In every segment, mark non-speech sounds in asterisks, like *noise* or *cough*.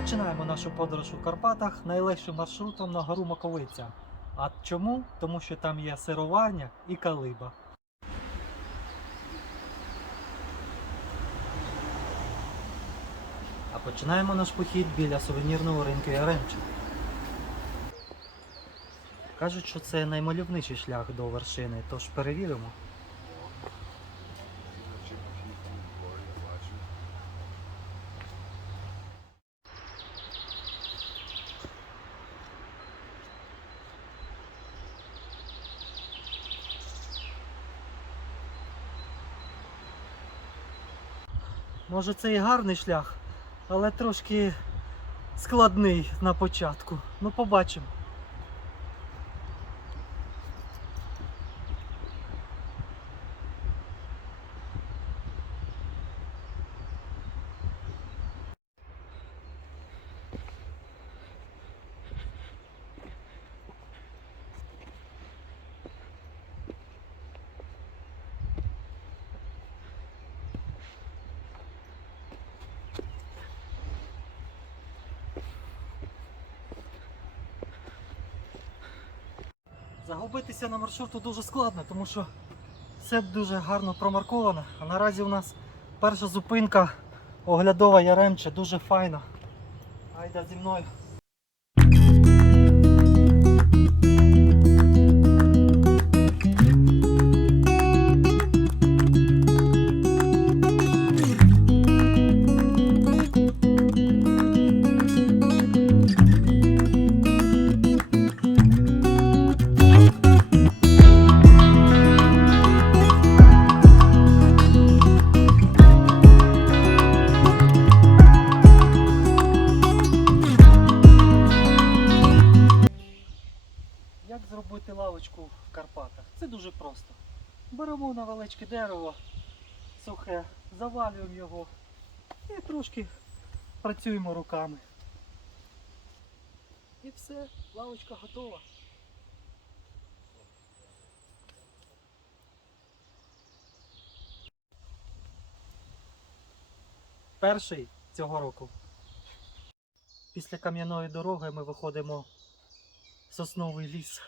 Починаємо нашу подорож у Карпатах найлегшим маршрутом на гору Маковиця. А чому? Тому що там є сироварня і калиба. А починаємо наш похід біля сувенірного ринку Яремче. Кажуть, що це наймальовничий шлях до вершини, тож перевіримо. Може це і гарний шлях, але трошки складний на початку. Ну побачимо. Загубитися на маршруту дуже складно, тому що все дуже гарно промарковано. А наразі у нас перша зупинка оглядова Яремче, дуже файна. Айда зі мною. Лавочку в Карпатах? Це дуже просто. Беремо невеличке дерево, сухе, завалюємо його і трошки працюємо руками. І все, лавочка готова. Перший цього року. Після кам'яної дороги ми виходимо в сосновий ліс.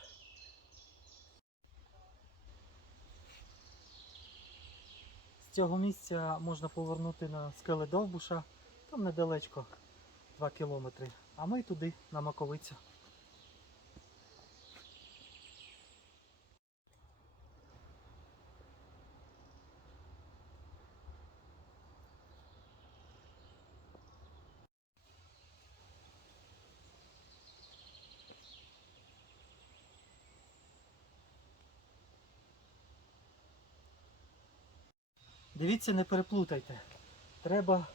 Цього місця можна повернути на скели Довбуша, там недалечко 2 кілометри. А ми туди, на Маковицю. Дивіться, не переплутайте. Треба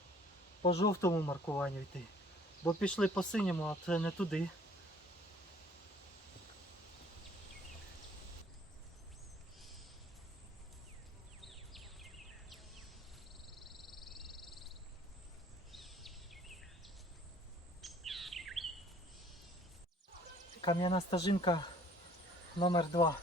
по жовтому маркуванню йти. Бо пішли по синьому, а це не туди. Кам'яна стажинка номер 2.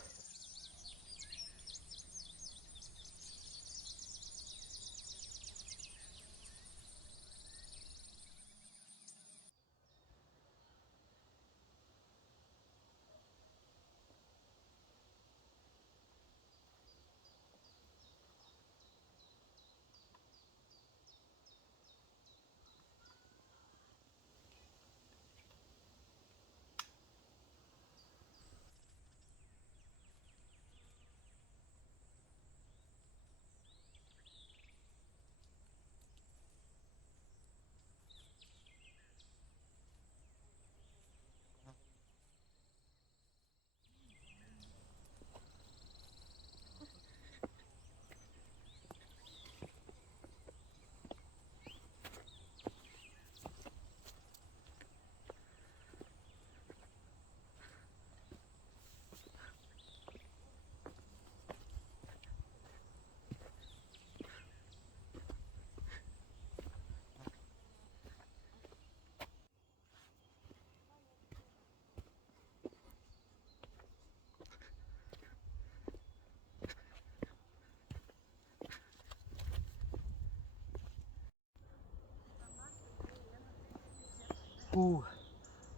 У,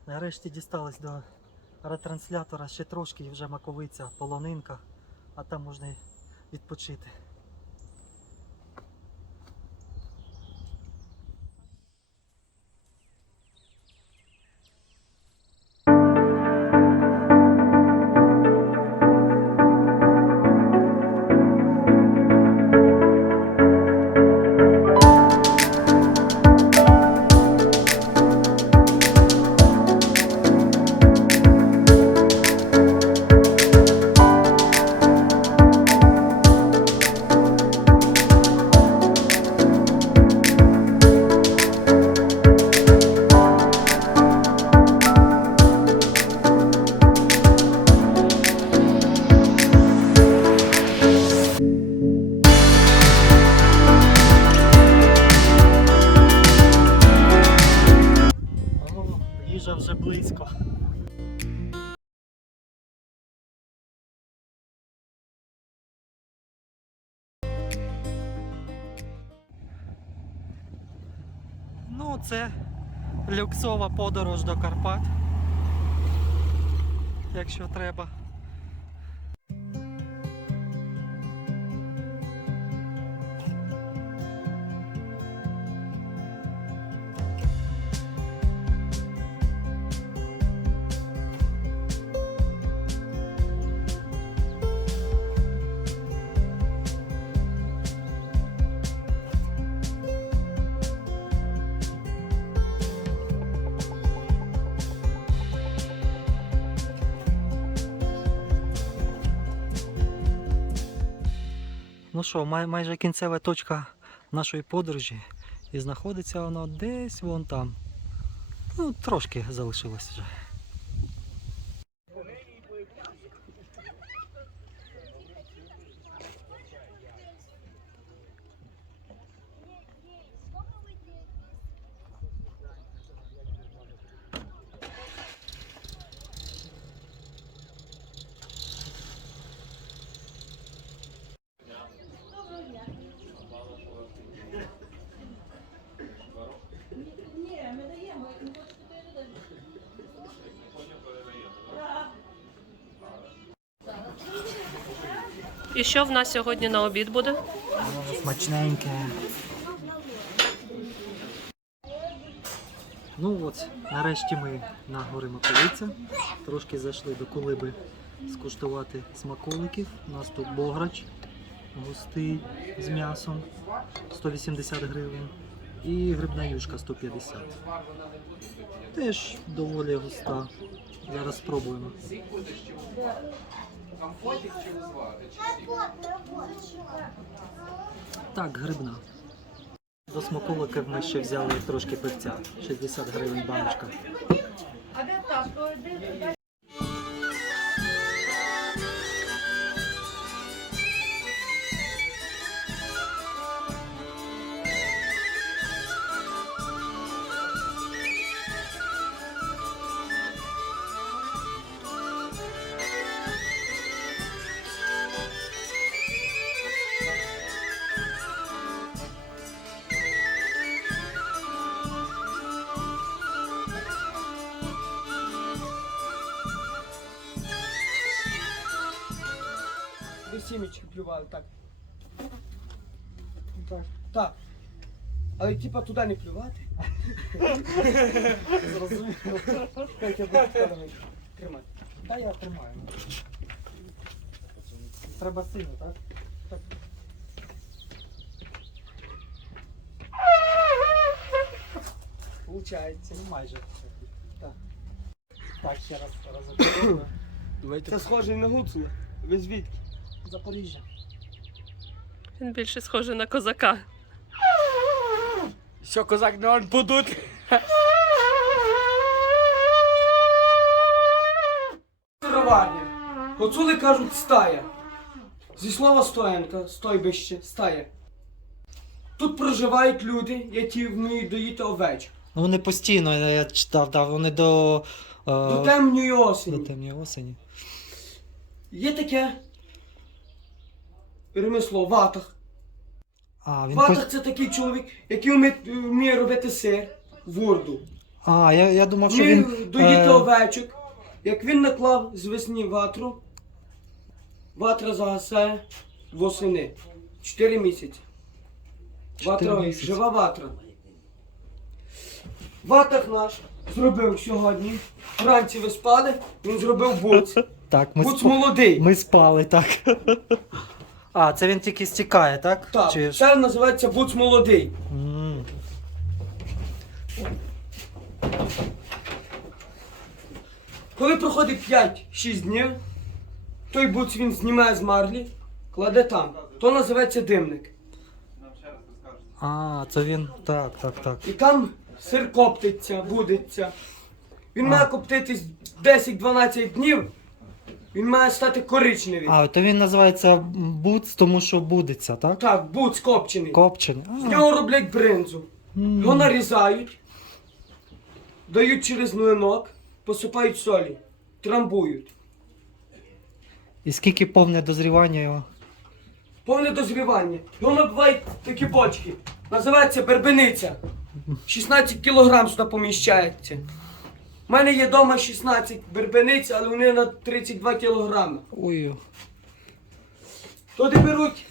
нарешті дістались до ретранслятора ще трошки і вже маковиця, полонинка, а там можна відпочити. Це люксова подорож до Карпат. Якщо треба. Ну що, май, майже кінцева точка нашої подорожі. І знаходиться воно десь вон там. Ну, трошки залишилось вже. І що в нас сьогодні на обід буде? Смачненьке. Ну от, нарешті ми на гори Маковиця. Трошки зайшли до колиби скуштувати смаколиків. У нас тут бограч густий з м'ясом 180 гривень. І грибна юшка 150. Теж доволі густа. Зараз спробуємо. Так, грибна. До смаколиків ми ще взяли трошки пивця. 60 гривень баночка. А Ви сімечки плювали, так. Так. Так. Але типа туди не плювати. Зрозуміло. *laughs* Як я буду тримати. Тримати. Та я тримаю. Треба сильно, так? Так. Получається. Ну майже. Так. Так, ще раз разок. Це схоже на гуцула. Ви звідки? Запоріжжя. Він більше схожий на козака. Що козак не он подуть? Сироварня. Гуцули кажуть стая. Зі слова стоянка, стойбище, стая. Тут проживають люди, які вміють доїти овеч. Ну вони постійно, я читав, да, вони до, е, До темної до темної осені. Є таке ремесло ватах. А, він Ватах це такий чоловік, який вміє, вміє робити сир, ворду. А, я, я думав, що Він він. доїти е, овечок. Як він наклав з весні ватру, ватра загасає восени. Чотири місяці. Чотири Ватра, місяці. жива ватра. Ватах наш зробив сьогодні. Вранці ви спали, він зробив буц. Так, ми, Буц спа- молодий. ми спали, так. А, це він тільки стікає, так? Так, Чи це називається буц молодий. М. Коли проходить 5-6 днів, той буц він знімає з марлі, кладе там. То називається димник. А, це він. Так, так, так. І там сир коптиться, будеться. Він А. має коптитись 10-12 днів. Він має стати коричневий. А, то він називається буц, тому що будеться, так? Так, буц копчений. Копчений. З А, нього роблять бринзу. м. Його нарізають, дають через млинок, посипають солі, трамбують. І скільки повне дозрівання його? Повне дозрівання. Його набивають такі бочки. Називається бербениця. 16 кілограм сюди поміщається. У мене є вдома 16 бербениць, але вони на 32 кілограми. Ой. Туди беруть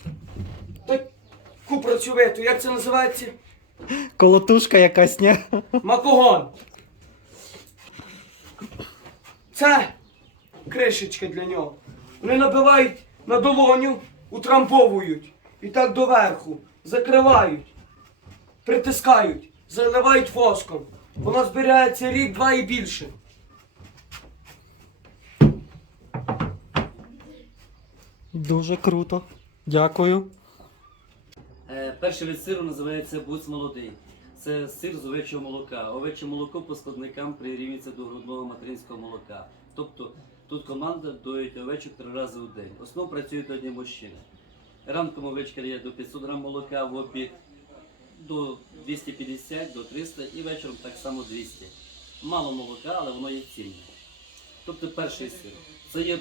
таку працьовиту, як це називається? Колотушка якась, ні? Макогон. Це кришечка для нього. Вони набивають на долоню, утрамбовують. І так доверху. Закривають, притискають, заливають воском. Вона збирається рік, два і більше. Дуже круто. Дякую. Е, Перший вид сиру називається буц молодий. Це сир з овечого молока. Овече молоко по складникам прирівнюється до грудного материнського молока. Тобто тут команда доїть овечок три рази у день. Основно працюють одні мужчини. Ранком овечка дає до 500 грам молока, в обід до 250, до 300 і вечором так само 200. Мало молока, але воно є цінне. Тобто перший сир. Це є е,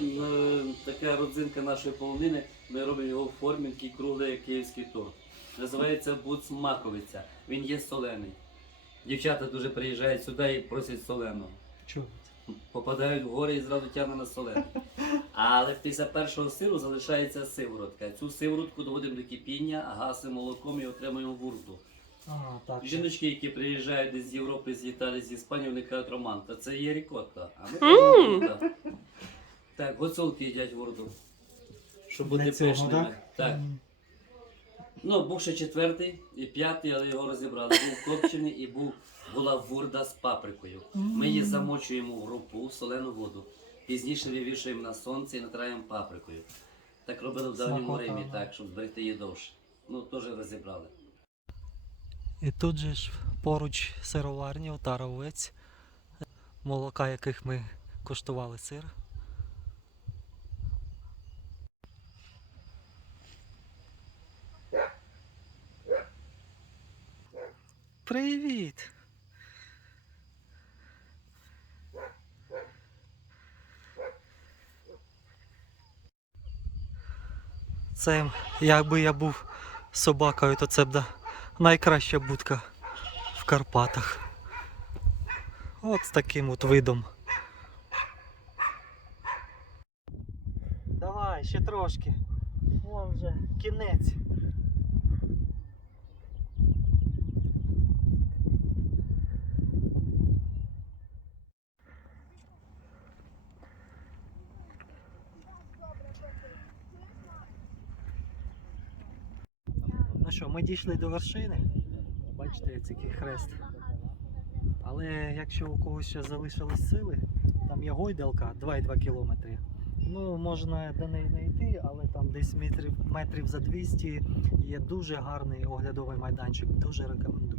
така родзинка нашої полонини. Ми робимо його в формі, такий круглий, як київський торт. Називається буц маковиця. Він є солений. Дівчата дуже приїжджають сюди і просять соленого. Чого? Попадають в гори і зразу тягне на солений. Але після першого сиру залишається сиворотка. Цю сиворотку доводимо до кипіння, гасимо молоком і отримуємо вурту. Так. Жіночки, які приїжджають десь з Європи, з Італії, з Іспанії, вони кажуть, Роман, та це є рікотта. А ми кажемо вурта. Так, гоцолки їдять вурду. Щоб бути Для цього, пишними. так? Так. Ну, був ще четвертий і п'ятий, але його розібрали. Був копчений і був, була вурда з паприкою. Ми її замочуємо в групу, в солену воду. Пізніше вивішуємо на сонце і натираємо паприкою. Так робили в давньому Смакота, Римі, так, щоб зберегти її довше. Ну, теж розібрали. І тут же ж поруч сироварні, отаровець, молока яких ми коштували сир. Привіт! Це якби я був собакою, то це б да, найкраща будка в Карпатах. От з таким от видом. Давай, ще трошки. Вон вже кінець. Ми дійшли до вершини. Бачите, який хрест. Але якщо у когось ще залишились сили, там є гойдалка 2,2 кілометри. Ну, можна до неї не йти, але там десь метрів, метрів за 200 є дуже гарний оглядовий майданчик. Дуже рекомендую.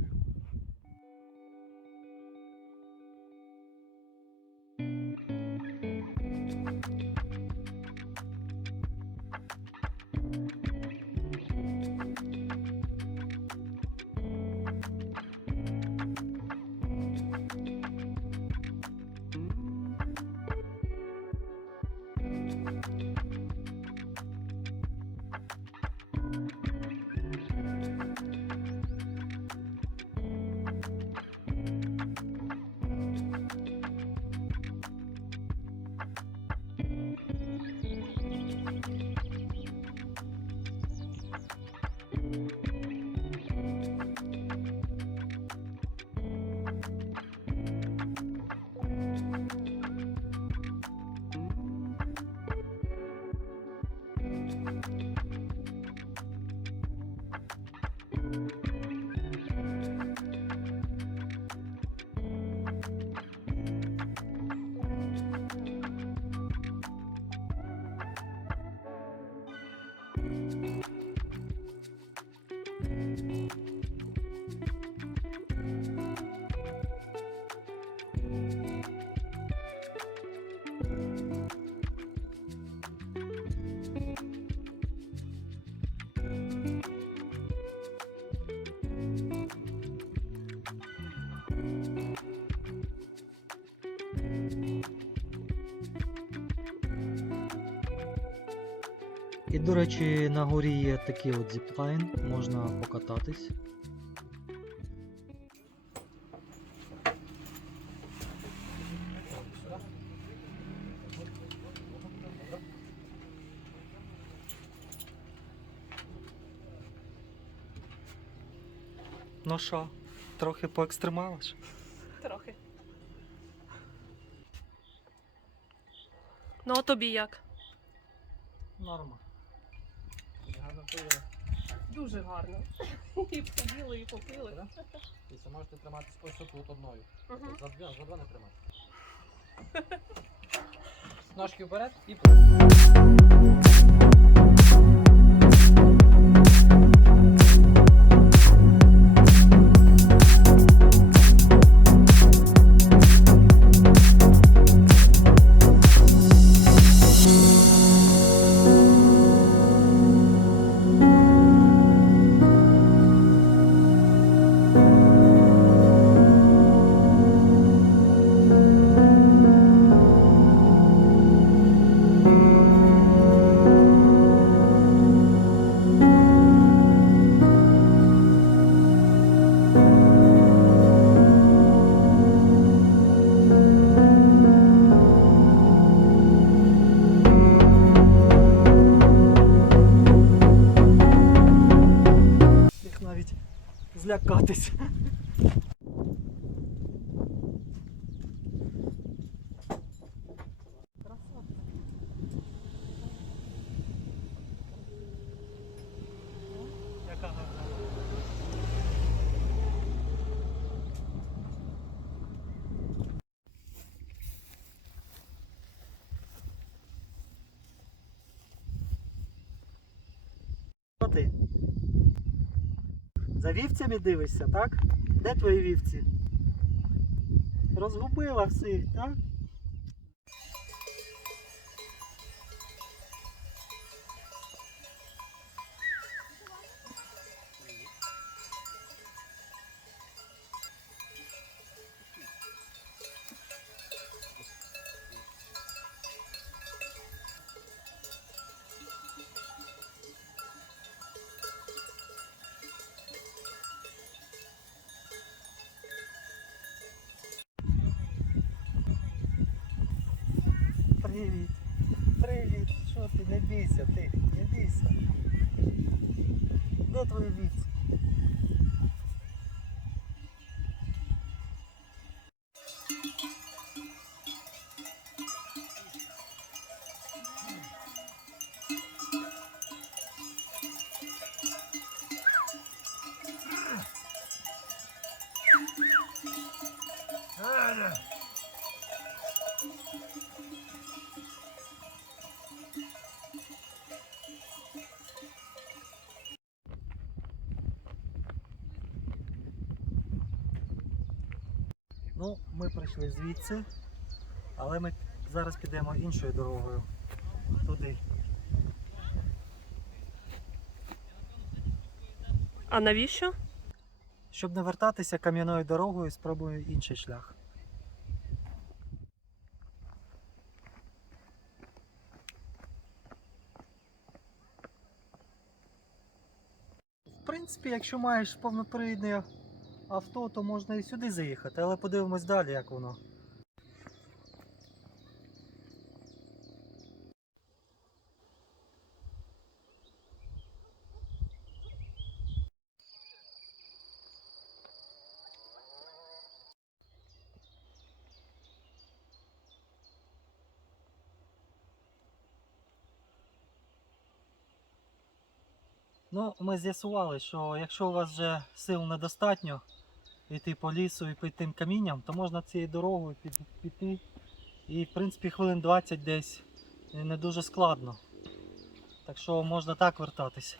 І, до речі, на горі є такий от зіплайн, можна покататись. Ну що, трохи поекстремалиш? Трохи. Ну, а тобі як? Норма. Дуже гарно. *laughs* І поїли, і попили. І це можете триматись ось тут одною. Угу. За дві, за два не тримати. *laughs* Ножки вперед і злякатись. Вівцями дивишся, так? Де твої вівці? Розгубила всіх, так? Привіт. Привіт. Що ти? Не бійся, ти, не бійся. Де твої вівці? Ми прийшли звідси, але ми зараз підемо іншою дорогою. Туди. А навіщо? Щоб не вертатися кам'яною дорогою, спробую інший шлях. В принципі, якщо маєш повнопривідне авто, то можна і сюди заїхати, але подивимось далі, як воно. Ну, Ми з'ясували, що якщо у вас вже сил недостатньо, йти по лісу і під тим камінням, то можна цією дорогою під- піти. І, в принципі, хвилин 20 десь не дуже складно. Так що можна так вертатись.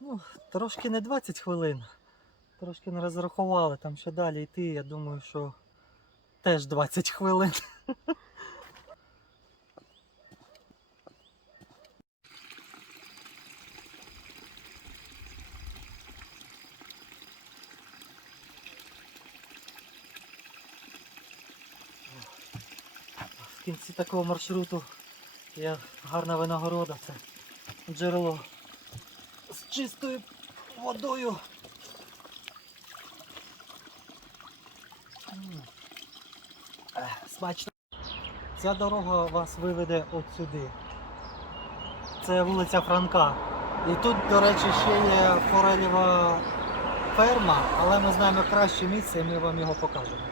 Ну, трошки не 20 хвилин. Трошки не розрахували, там ще далі йти, я думаю, що теж 20 хвилин. *laughs* кінці такого маршруту є гарна винагорода. Це джерело з чистою водою. Смачно. Ця дорога вас виведе от сюди. Це вулиця Франка. І тут, до речі, ще є форелєва ферма, але ми знаємо краще місце і ми вам його покажемо.